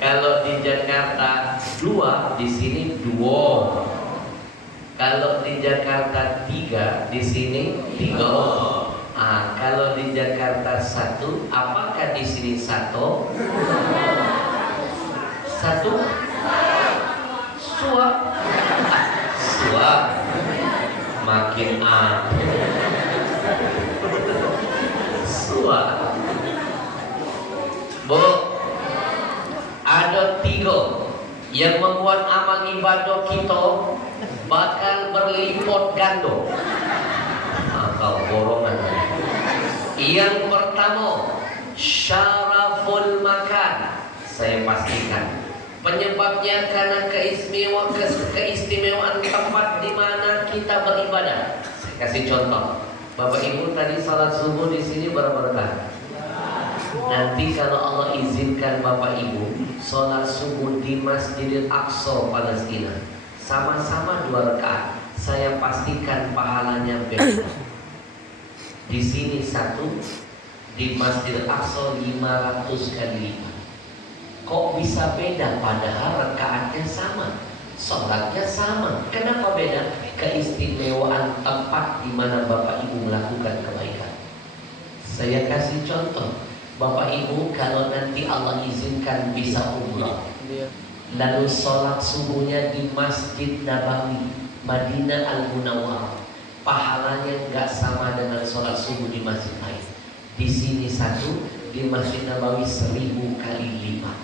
Kalau di Jakarta 2, di sini 2. Kalau di Jakarta 3, di sini 3. Kalau di Jakarta 1, apakah di sini 1? 1? Suap. Suap. Makin suap. Bu, ada 3 yang membuat amal ibadah kita bakal berlipat ganda. Kau borongan. Yang pertama, syaraful makan. Saya pastikan penyebabnya karena keistimewaan tempat di mana kita beribadah. Saya kasih contoh. Bapak Ibu tadi salat subuh di sini berapa rakaat? Nanti kalau Allah izinkan Bapak Ibu salat subuh di Masjidil Aqsa Palestina, sama-sama 2 rakaat. Saya pastikan pahalanya beda. Di sini 1, di Masjidil Aqsa 500 kali lipat. Kok bisa beda padahal rakaatnya sama, sholatnya sama? Kenapa beda? Keistimewaan tempat di mana Bapak Ibu melakukan kebaikan. Saya kasih contoh. Bapak Ibu kalau nanti Allah izinkan bisa umrah, lalu sholat subuhnya di Masjid Nabawi Madinah Al-Munawwarah, pahalanya nggak sama dengan sholat subuh di masjid lain. Di sini 1, di Masjid Nabawi 1000 kali lipat.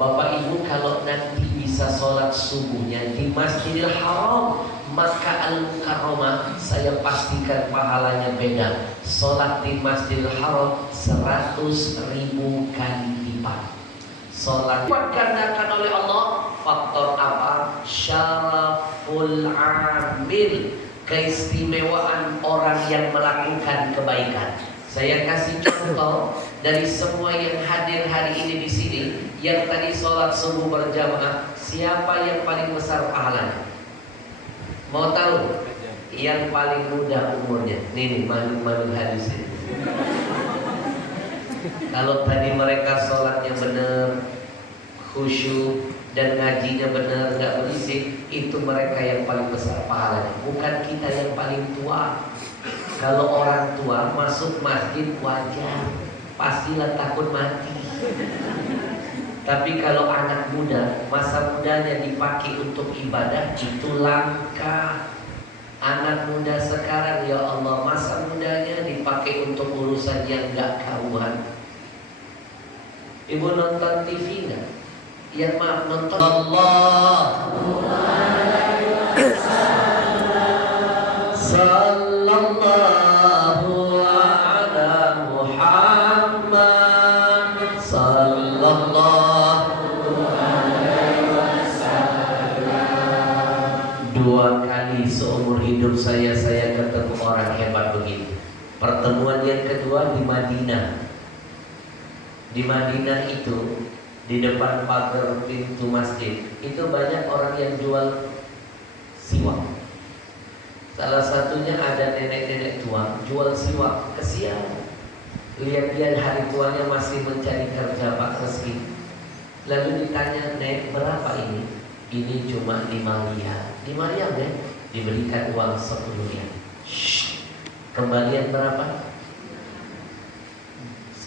Bapak Ibu kalau nanti bisa sholat subuhnya di Masjidil Haram Makkah Al-Mukarramah, saya pastikan pahalanya beda. Sholat di Masjidil Haram 100.000 kali lipat. Sholat digandakan oleh Allah. Faktor apa? Syaraful amil, keistimewaan orang yang melakukan kebaikan. Saya kasih contoh dari semua yang hadir hari ini di sini, yang tadi sholat subuh berjamaah, siapa yang paling besar pahalanya? Mau tahu? Yang paling muda umurnya. Nih malu hadis ini. Kalau tadi mereka sholatnya benar, khusyuk dan ngajinya benar, nggak berisik, itu mereka yang paling besar pahalanya. Bukan kita yang paling tua. Kalau orang tua masuk masjid wajar, pastilah takut mati. Tapi kalau anak muda, masa mudanya dipakai untuk ibadah, itu langka. Anak muda sekarang, ya Allah, masa mudanya dipakai untuk urusan yang gak karuan. Ibu nonton TV gak? Ya maaf, nonton Sallallahu ala Muhammad Sallallahu alaihi wasallam. 2 kali seumur hidup saya ketemu orang hebat begitu. Pertemuan yang kedua di Madinah. Di Madinah itu, di depan pagar pintu masjid, itu banyak orang yang jual siwak. Salah satunya ada nenek-nenek tua jual siwak. Kesian, lihat dia hari tuanya masih mencari kerja Pak Reski. Lalu ditanya, "Nek, berapa ini?" "Ini cuma 5 riyal." 5 riyal, Nek? Diberikan uang 10 riyal. Kembalian berapa?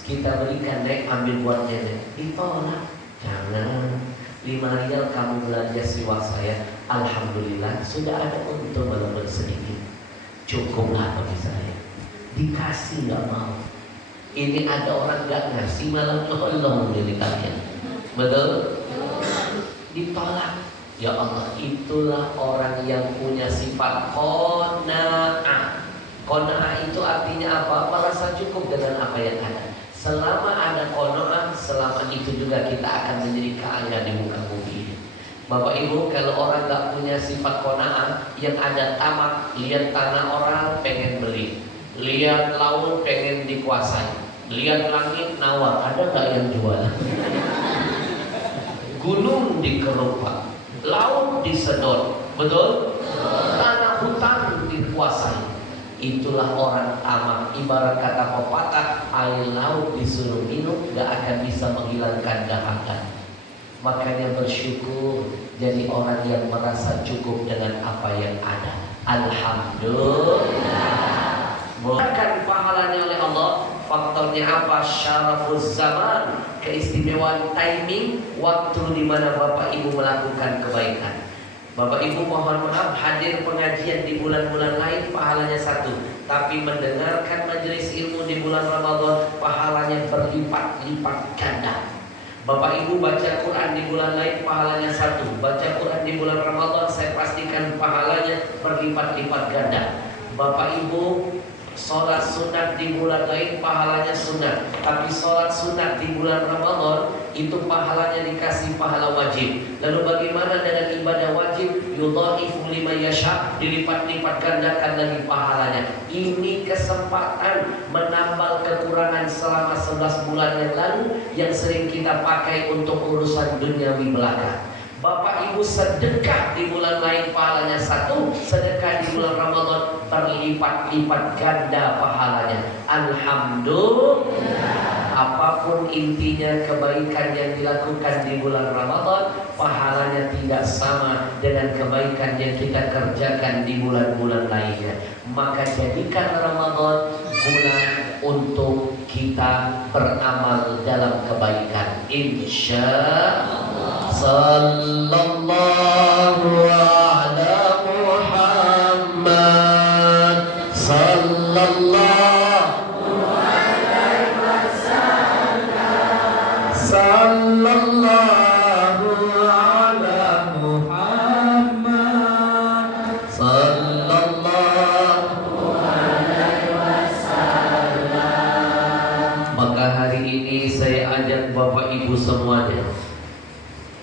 Kita berikan, "Nek, ambil buat nenek." Ditolak. "Jangan, 5 riyal kamu belanja siwak saya. Alhamdulillah sudah ada untung walaupun sedikit. Cukuplah bagi saya." Dikasih nggak mau. Ini ada orang nggak ngasih malah Allah dari kalian. Betul? Ditolak. Ya Allah, itulah orang yang punya sifat qanaah. Qanaah itu artinya apa? Merasa cukup dengan apa yang ada. Selama ada qanaah, selama itu juga kita akan menjadi kaya di muka bumi ini. Bapak Ibu, kalau orang gak punya sifat qanaah, yang ada tamak, lihat tanah orang pengen beli, lihat laut pengen dikuasai, lihat langit nawar, ada gak yang jual? Gunung dikerupak, laut disedot, betul? Tanah hutan dikuasai. Itulah orang tamak. Ibarat kata pepatah, air laut disuruh minum gak akan bisa menghilangkan dahaga. makanya bersyukur, jadi orang yang merasa cukup dengan apa yang ada. Alhamdulillah. Bukan pahalanya oleh Allah. Faktornya apa? Syarafuz zaman, keistimewaan timing, waktu di mana Bapak Ibu melakukan kebaikan. Bapak Ibu mohon maaf, hadir pengajian di bulan-bulan lain pahalanya 1, tapi mendengarkan majelis ilmu di bulan Ramadan pahalanya berlipat-lipat ganda. Bapak Ibu baca Quran di bulan lain pahalanya 1, baca Quran di bulan Ramadan saya pastikan pahalanya berlipat-lipat ganda. Bapak Ibu sholat sunat di bulan lain pahalanya sunat, tapi sholat sunat di bulan Ramadan itu pahalanya dikasih pahala wajib. Lalu bagaimana dengan ibadah wajib? Yudhaifu liman yasha, dilipat-lipat gandakan lagi pahalanya. Ini kesempatan menambal kekurangan selama 11 bulan yang lalu yang sering kita pakai untuk urusan duniawi belaka. Bapak Ibu sedekah di bulan lain pahalanya 1, sedekah di bulan Ramadan berlipat-lipat ganda pahalanya. Alhamdulillah. Apapun intinya kebaikan yang dilakukan di bulan Ramadan pahalanya tidak sama dengan kebaikan yang kita kerjakan di bulan-bulan lainnya. Maka jadikan Ramadan bulan untuk kita beramal dalam kebaikan, insyaallah. Sallallahu ala Muhammad, sallallahu alaihi wasallam, sallallahu ala Muhammad, sallallahu alaihi wasallam. Maka hari ini saya ajak Bapak Ibu semuanya,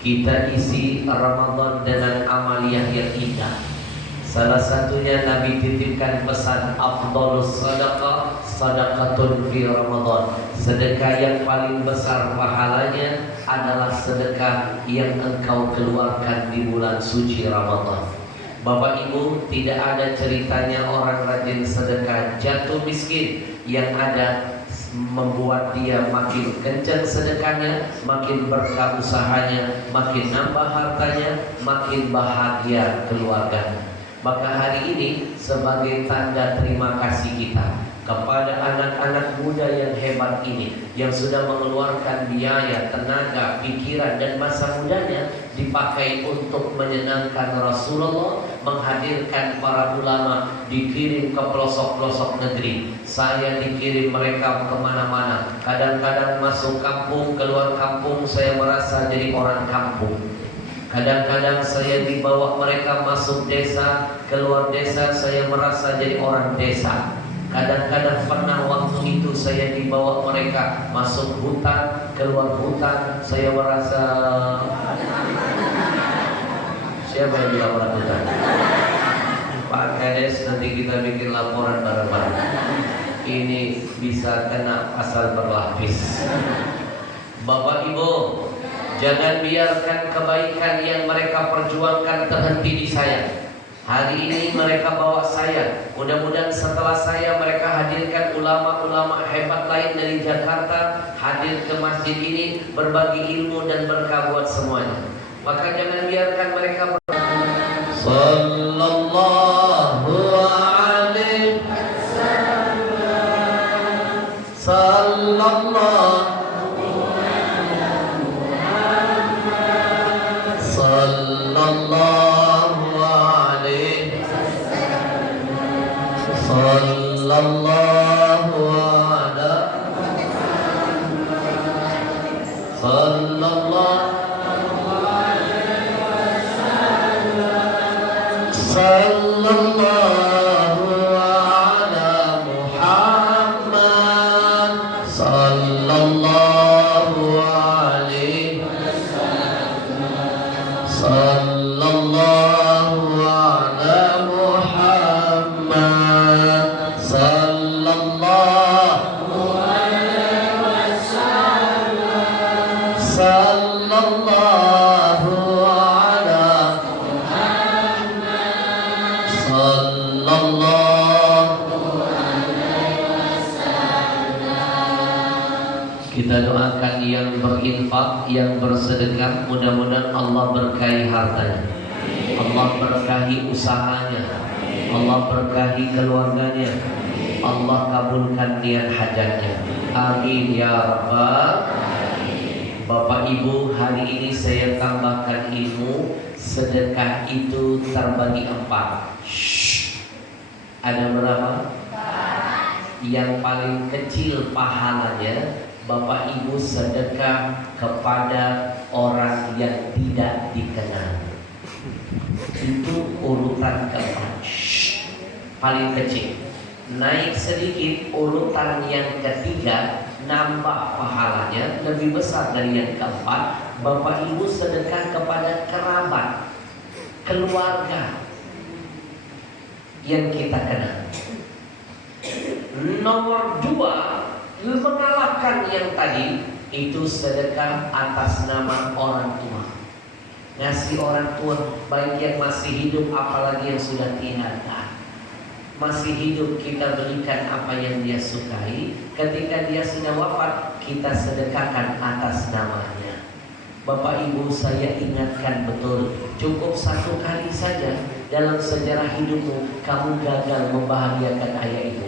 kita isi Ramadan dengan amaliyah yang indah. Salah satunya Nabi titipkan pesan afdhalus sadaqah sadaqatun fi Ramadan. Sedekah yang paling besar pahalanya adalah sedekah yang engkau keluarkan di bulan suci Ramadan. Bapak Ibu, tidak ada ceritanya orang rajin sedekah jatuh miskin, yang ada membuat dia makin kencang sedekahnya, makin berkah usahanya, makin nambah hartanya, makin bahagia keluarganya. Maka hari ini sebagai tanda terima kasih kita kepada anak-anak muda yang hebat ini, yang sudah mengeluarkan biaya, tenaga, pikiran dan masa mudanya dipakai untuk menyenangkan Rasulullah, menghadirkan para ulama, dikirim ke pelosok-pelosok negeri. Saya dikirim mereka kemana-mana. Kadang-kadang masuk kampung, keluar kampung, saya merasa jadi orang kampung. Kadang-kadang saya dibawa mereka masuk desa, keluar desa, saya merasa jadi orang desa. Kadang-kadang pernah waktu itu saya dibawa mereka masuk hutan, keluar hutan, saya merasa siapa yang bilang orang hutan? Pak Kades, nanti kita bikin laporan bareng-bareng. Ini bisa kena pasal berlapis. Bapak Ibu, jangan biarkan kebaikan yang mereka perjuangkan terhenti di saya. Hari ini mereka bawa saya. Mudah-mudahan setelah saya mereka hadirkan ulama-ulama hebat lain dari Jakarta hadir ke masjid ini berbagi ilmu dan berkah buat semuanya. Maka jangan biarkan mereka sallallahu alaihi wasallam, sallallahu sallallahu ala sallallahu alaihi wasallam, sallallahu ala Muhammad, sallallahu alaihi wasallam, sallallahu ala Muhammad, sallallahu alaihi wasallam, sallallahu ala Muhammad, sallallahu alaihi wasallam. Kita doakan yang berinfak, yang bersedekah, mudah-mudahan Allah berkahi hartanya, Allah berkahi usahanya, Allah berkahi keluarganya, Allah kabulkan niat hajatnya. Amin ya rabbal. Bapak Ibu, hari ini saya tambahkan ilmu. Sedekah itu terbagi 4. Ada berapa? Yang paling kecil pahalanya, Bapak Ibu sedekah kepada orang yang tidak dikenal. Itu urutan keempat, paling kecil. Naik sedikit urutan yang ketiga, nambah pahalanya lebih besar dari yang keempat. Bapak Ibu sedekah kepada kerabat, keluarga yang kita kenal. Nomor 2, mengalahkan yang tadi, itu sedekah atas nama orang tua. Ngasih orang tua, baik yang masih hidup apalagi yang sudah tiada. Masih hidup kita berikan apa yang dia sukai. Ketika dia sudah wafat, kita sedekahkan atas namanya. Bapak Ibu, saya ingatkan betul, cukup 1 kali saja dalam sejarah hidupmu kamu gagal membahagiakan ayah ibu.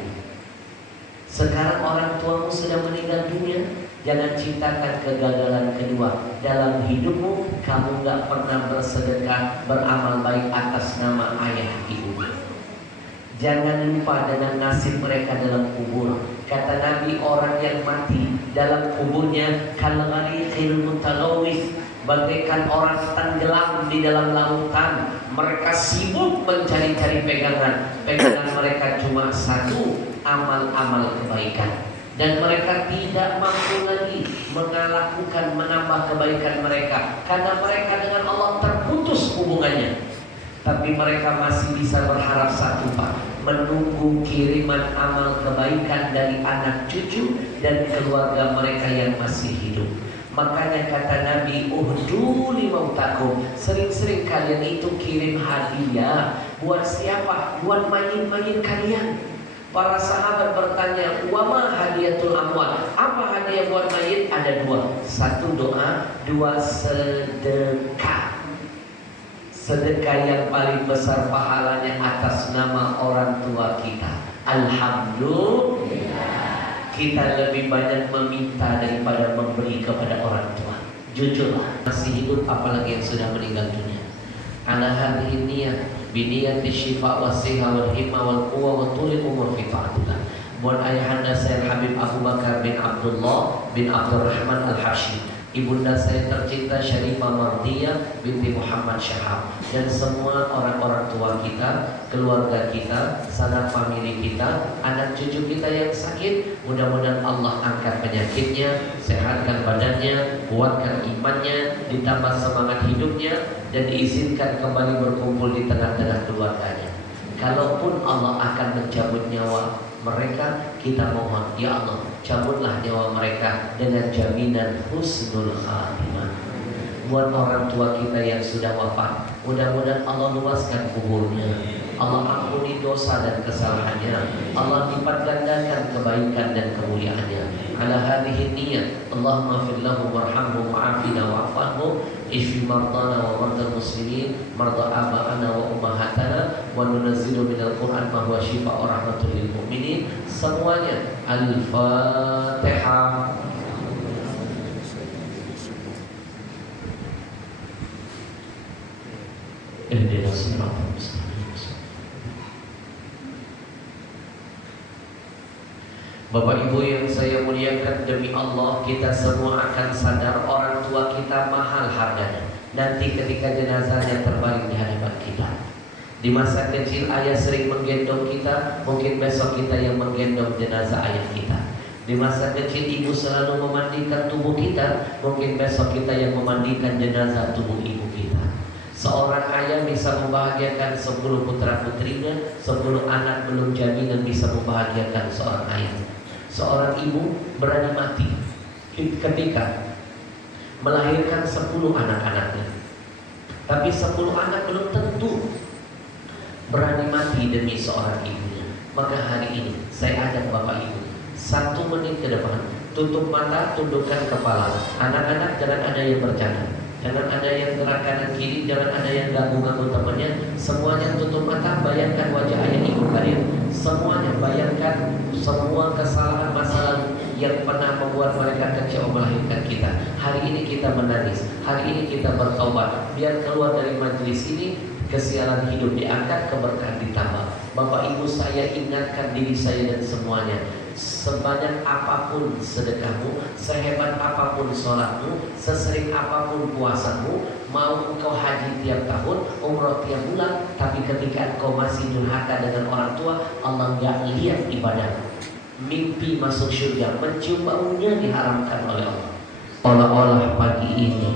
Sekarang orang tuamu sudah meninggal dunia, jangan ciptakan kegagalan kedua dalam hidupmu. Kamu gak pernah bersedekah, beramal baik atas nama ayah ibu. Jangan lupa dengan nasib mereka dalam kubur. Kata Nabi, orang yang mati dalam kuburnya kalghariqil mutalawis, bagaikan orang tenggelam di dalam lautan. Mereka sibuk mencari-cari pegangan. Pegangan mereka cuma satu, amal-amal kebaikan. Dan mereka tidak mampu lagi melakukan menambah kebaikan mereka, karena mereka dengan Allah terputus hubungannya. Tapi mereka masih bisa berharap satu, Pak, menunggu kiriman amal kebaikan dari anak cucu dan keluarga mereka yang masih hidup. Makanya kata Nabi, uhdu limautakum, sering-sering kalian itu kirim hadiah. Buat siapa? Buat mayit-mayit kalian. Para sahabat bertanya, wama hadiatul amwat, apa hadiah buat mayit? Ada 2, 1 doa, 2 sedekah. Sedekah yang paling besar pahalanya atas nama orang tua kita. Alhamdulillah, kita lebih banyak meminta daripada memberi kepada orang tua. Jujurlah, masih hidup apalagi yang sudah meninggal dunia. Ala hadhihi niyyah biniyati syifa was-siha wal himma wal quwwa wa tulil umur fi ta'atillah. Buat ayahanda saya Habib Abu Bakar bin Abdullah bin Abdurrahman Al-Hashim, ibunda saya tercinta Syarifah Mardiyah binti Muhammad Syahab, dan semua orang-orang tua kita, keluarga kita, sanak famili kita, anak cucu kita yang sakit, mudah-mudahan Allah angkat penyakitnya, sehatkan badannya, kuatkan imannya, ditambah semangat hidupnya, dan diizinkan kembali berkumpul di tengah-tengah keluarganya. Kalaupun Allah akan mencabut nyawa mereka, kita mohon, ya Allah, cabutlah nyawa mereka dengan jaminan husnul khatimah. Buat orang tua kita yang sudah wafat, mudah-mudahan Allah luaskan kuburnya, Allah ampuni dosa dan kesalahannya, Allah lipat gandakan kebaikan dan kemuliaannya. Ala hadhihi niyyah, Allahumma fir lahu warhamhu wa'afina wa'afahmu, ishfi mardana wa mardal muslimin, marda aba'ana wa ummahatana, wa nunazzilu minal Qur'an ma huwa shifaa wa rahmatul lil mu'minin. Semuanya Al-Fatihah. Ihdinas siratal mustaqim. Bapak Ibu yang saya muliakan, demi Allah kita semua akan sadar orang tua kita mahal harganya. Nanti ketika jenazahnya terbaring di hadapan kita. Di masa kecil ayah sering menggendong kita, mungkin besok kita yang menggendong jenazah ayah kita. Di masa kecil ibu selalu memandikan tubuh kita, mungkin besok kita yang memandikan jenazah tubuh ibu kita. Seorang ayah bisa membahagiakan 10 putra putrinya, 10 anak belum jaminan bisa membahagiakan seorang ayah. Seorang ibu berani mati ketika melahirkan 10 anak-anaknya, tapi 10 anak belum tentu berani mati demi seorang ibunya. Maka hari ini saya ajak Bapak Ibu 1 menit ke depan tutup mata, tundukkan kepala. Anak-anak jangan ada yang bercanda, jangan ada yang gerak kanan kiri, jangan ada yang ganggu-ganggu temannya. Semuanya tutup mata, bayangkan wajah ayah ibu kalian. Semuanya bayangkan semua kesalahan masa lalu yang pernah membuat mereka kecewa melahirkan kita. Hari ini kita menangis, hari ini kita bertobat. Biar keluar dari majelis ini kesialan hidup diangkat, keberkahan ditambah. Bapak ibu, saya ingatkan diri saya dan semuanya, sebanyak apapun sedekahmu, sehebat apapun sholatmu, sesering apapun puasamu, mau engkau haji tiap tahun, umroh tiap bulan, tapi ketika engkau masih durhaka dengan orang tua, Allah nggak lihat ibadahmu. Mimpi masuk surga, mencium baunya diharamkan oleh Allah. Olah-olah pagi ini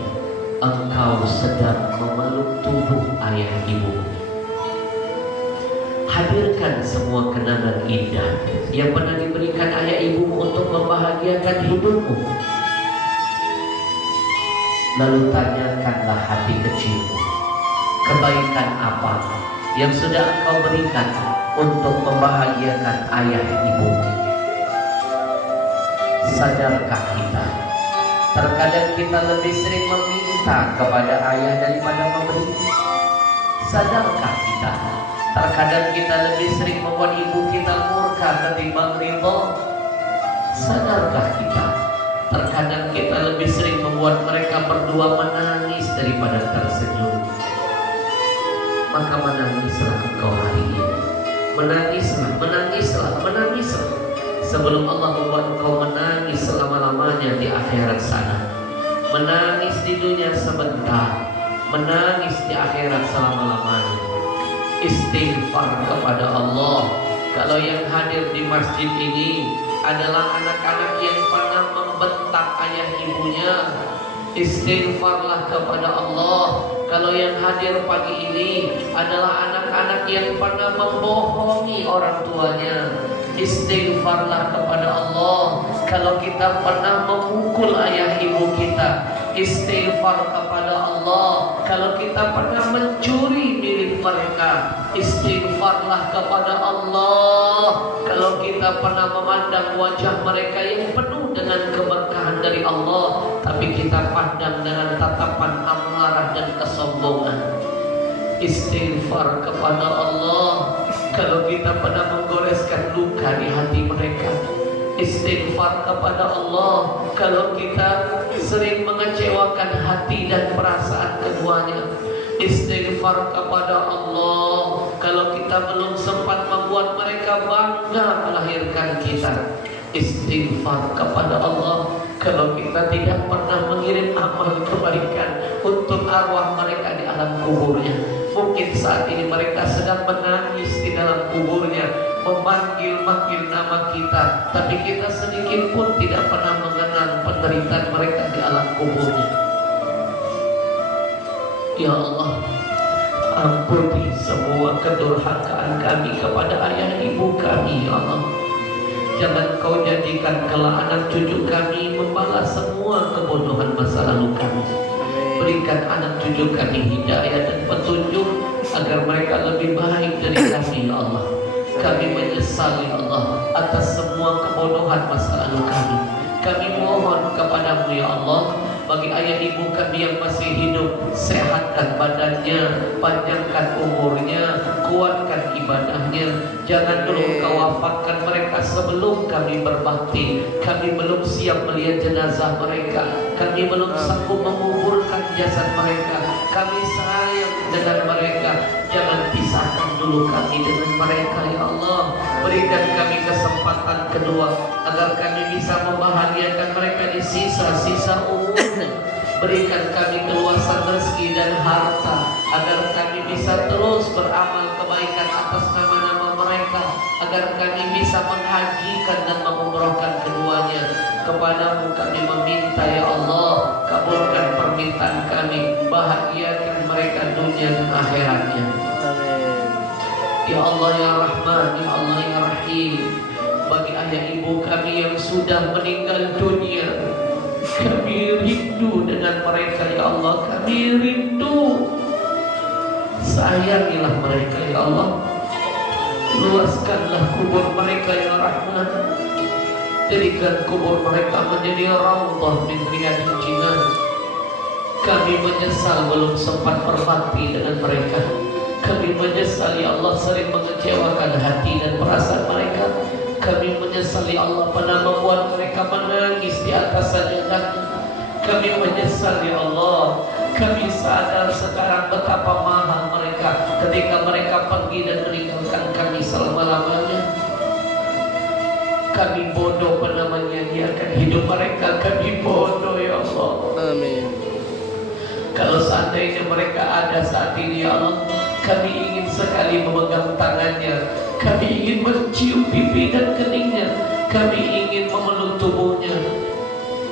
engkau sedang memeluk tubuh ayah ibu. Hadirkan semua kenangan indah yang pernah diberikan ayah ibumu untuk membahagiakan hidupmu. Lalu tanyakanlah hati kecilmu, kebaikan apa yang sudah engkau berikan untuk membahagiakan ayah ibumu. Sadarkah kita, terkadang kita lebih sering meminta kepada ayah daripada memberi? Sadarkah kita, terkadang kita lebih sering membuat ibu kita murka ketimbang ridho? Sadarkah kita, terkadang kita lebih sering membuat mereka berdua menangis daripada tersenyum? Maka menangislah engkau hari ini. Menangislah, menangislah, menangislah, sebelum Allah membuat engkau menangis selama-lamanya di akhirat sana. Menangis di dunia sebentar, menangis di akhirat selama-lamanya. Istighfar kepada Allah. Kalau yang hadir di masjid ini adalah anak-anak yang pernah membentak ayah ibunya, istighfarlah kepada Allah. Kalau yang hadir pagi ini adalah anak-anak yang pernah membohongi orang tuanya, istighfarlah kepada Allah. Kalau kita pernah memukul ayah ibu kita, istighfar kepada Allah. Kalau kita pernah mencuri milik mereka, istighfarlah kepada Allah. Kalau kita pernah memandang wajah mereka yang penuh dengan keberkahan dari Allah, tapi kita pandang dengan tatapan amarah dan kesombongan, istighfar kepada Allah. Kalau kita pernah menggoreskan luka di hati mereka, istighfar kepada Allah. Kalau kita sering mengecewakan hati dan perasaan keduanya, istighfar kepada Allah. Kalau kita belum sempat membuat mereka bangga melahirkan kita, istighfar kepada Allah. Kalau kita tidak pernah mengirim amal kebaikan untuk arwah mereka di alam kuburnya, mungkin saat ini mereka sedang menangis di dalam kuburnya, memanggil-manggil nama kita, tapi kita sedikit pun tidak pernah mengenal penderitaan mereka di alam kuburnya. Ya Allah, ampuni semua kedurhakaan kami kepada ayah ibu kami, ya Allah. Jangan kau jadikan kelak anak cucu kami membalas semua kebodohan masa lalu kami. Berikan anak cucu kami hidayah dan petunjuk agar mereka lebih baik dari kami, ya Allah. Kami menyesal, ya Allah, atas semua kebodohan masa lalu kami. Kami mohon kepadamu, ya Allah, bagi ayah ibu kami yang masih hidup, sehatkan badannya, panjangkan umurnya, kuatkan ibadahnya. Jangan dulu engkau wafatkan mereka sebelum kami berbakti. Kami belum siap melihat jenazah mereka, kami belum sanggup menguburkan jasad mereka. Kami sayang dengan mereka, jangan pisahkan dulu kami dengan mereka, ya Allah. Berikan kami kesempatan kedua agar kami bisa membahagiakan mereka di sisa-sisa umurnya. Berikan kami keluasan rezeki dan harta agar kami bisa terus beramal kebaikan atas nama-nama mereka, agar kami bisa menghajikan dan mengumrohkan keduanya. Kepadamu kami meminta, ya Allah, kabulkan permintaan kami, bahagiakan mereka dunia dan akhiratnya. Ya Allah ya Rahman, ya Allah ya Rahim, bagi ayah ibu kami yang sudah meninggal dunia, kami rindu dengan mereka, ya Allah. Kami rindu, sayangilah mereka, ya Allah. Luaskanlah kubur mereka, ya Rahman. Jadikan kubur mereka menjadi raudhah min riyadil jinan. Kami menyesal belum sempat berbakti dengan mereka. Kami menyesali Allah sering mengecewakan hati dan perasaan mereka. Kami menyesali Allah pernah membuat mereka menangis di atas sajadahnya. Kami menyesali Allah. Kami sadar sekarang betapa mahal mereka ketika mereka pergi dan meninggalkan kami selama-lamanya. Kami bodoh pernah menyia-nyiakan hidup mereka. Kami bodoh ya Allah. Amin. Kalau seandainya mereka ada saat ini ya Allah, kami ingin sekali memegang tangannya. Kami ingin mencium pipi dan keningnya. Kami ingin memeluk tubuhnya.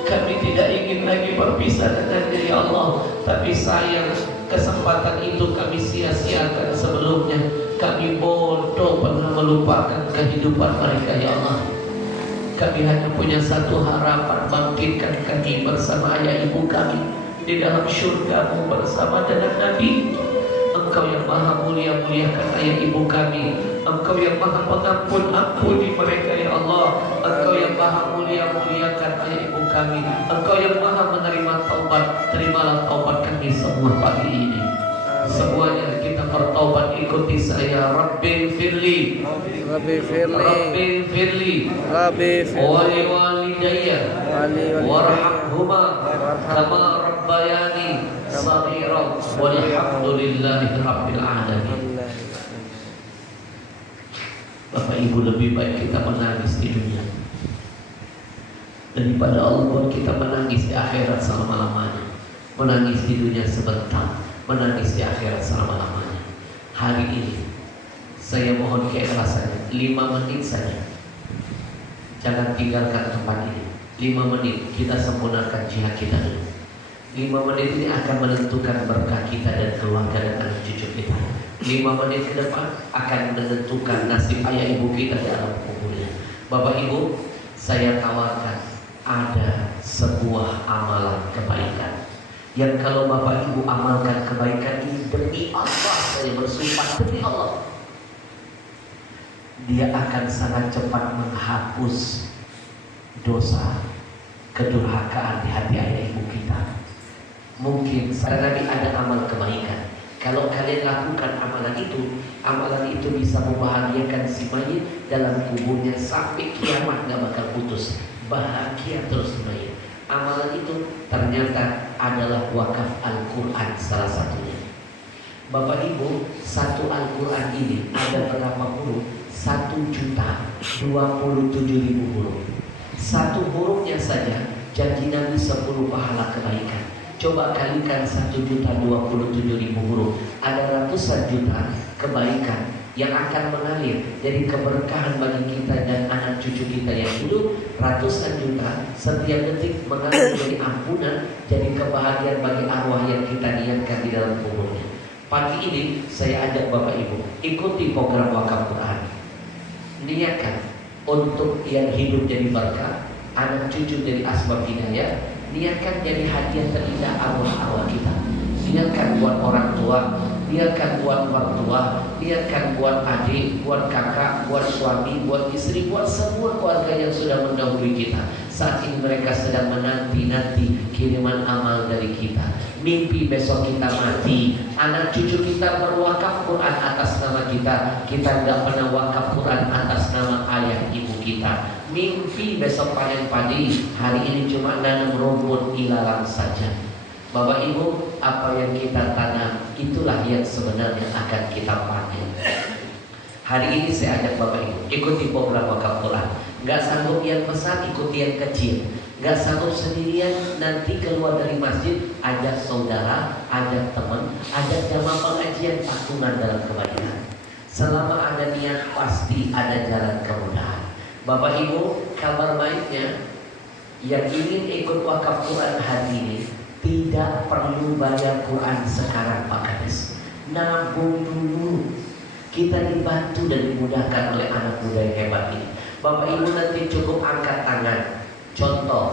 Kami tidak ingin lagi berpisah dengannya ya Allah. Tapi sayang, kesempatan itu kami sia-siakan sebelumnya. Kami bodoh pernah melupakan kehidupan mereka ya Allah. Kami hanya punya satu harapan, bangkitkan kami bersama ayah ibu kami di dalam syurga-Mu bersama dengan Nabi. Engkau yang maha mulia, muliakan ayah ibu kami. Engkau yang maha pengampun, ampuni mereka ya Allah. Engkau yang maha mulia, muliakan ayah ibu kami. Engkau yang maha menerima taubat, terimalah taubat kami semua pagi ini. Semuanya kita bertaubat, ikuti saya. Rabbi firli, Rabbi firli, Rabbi firli, Rabbi wali firli, walidayya, warhamhuma kama rabbayani saghira, walhamdulillahi rabbil alamin. Bapak Ibu, lebih baik kita menangis di dunia daripada Allah buat kita menangis di akhirat selama-lamanya. Menangis di dunia sebentar, menangis di akhirat selama-lamanya. Hari ini saya mohon keikhlasan 5 menit saja. Jangan tinggalkan tempat ini. 5 menit kita sempurnakan jihad kita dulu. 5 menit ini akan menentukan berkah kita dan keluarga dan anak cucu kita. 5 menit ke depan akan menentukan nasib ayah ibu kita di alam kuburnya. Bapak Ibu, saya tawarkan ada sebuah amalan kebaikan yang kalau Bapak Ibu amalkan kebaikan ini, demi Allah saya bersumpah, demi Allah, dia akan sangat cepat menghapus dosa kedurhakaan di hati ayah ibu kita. Mungkin karena ada amal kebaikan. Kalau kalian lakukan amalan itu bisa membahagiakan si mayit dalam kuburnya sampai kiamat, gak bakal putus, bahagia terus mayit. Amalan itu ternyata adalah wakaf Al-Quran salah satunya. Bapak Ibu, satu Al-Quran ini ada berapa huruf? 1.027.000 huruf. Satu hurufnya saja janji Nabi 10 pahala kebaikan. Coba kalikan 1.027.000 huruf, ada ratusan juta kebaikan yang akan mengalir jadi keberkahan bagi kita dan anak cucu kita yang hidup. Ratusan juta setiap detik mengalir jadi ampunan, jadi kebahagiaan bagi arwah yang kita niatkan di dalam kuburnya. Pagi ini saya ajak Bapak Ibu ikuti program wakaf Quran. Niatkan untuk yang hidup jadi berkah, anak cucu jadi asbab hidayah. Niatkan jadi hadiah terindah arwah-arwah kita. Niatkan buat orang tua, niatkan buat mertua, niatkan buat adik, buat kakak, buat suami, buat istri, buat semua keluarga yang sudah mendahului kita. Saat ini mereka sedang menanti-nanti kiriman amal dari kita. Mimpi besok kita mati, anak cucu kita berwakaf Quran atas nama kita. Kita nggak pernah wakaf Quran atas nama ayah ibu kita. Mimpi besok panen padi, hari ini cuma nanam rumput ilalang saja. Bapak Ibu, apa yang kita tanam itulah yang sebenarnya akan kita panen. Hari ini saya ajak Bapak Ibu ikuti program wakaf Quran. Gak sanggup yang besar, ikuti yang kecil. Gak sanggup sendirian, nanti keluar dari masjid, ajak saudara, ajak teman, ajak jamaah pengajian, patungan dalam kebaikan. Selama ada niat pasti ada jalan kemudahan. Bapak Ibu, kabar baiknya yang ingin ikut wakaf Quran hari ini tidak perlu bayar Quran sekarang Pak Kades. Nabung dulu. Kita dibantu dan dimudahkan oleh anak muda yang hebat ini. Bapak Ibu nanti cukup angkat tangan. Contoh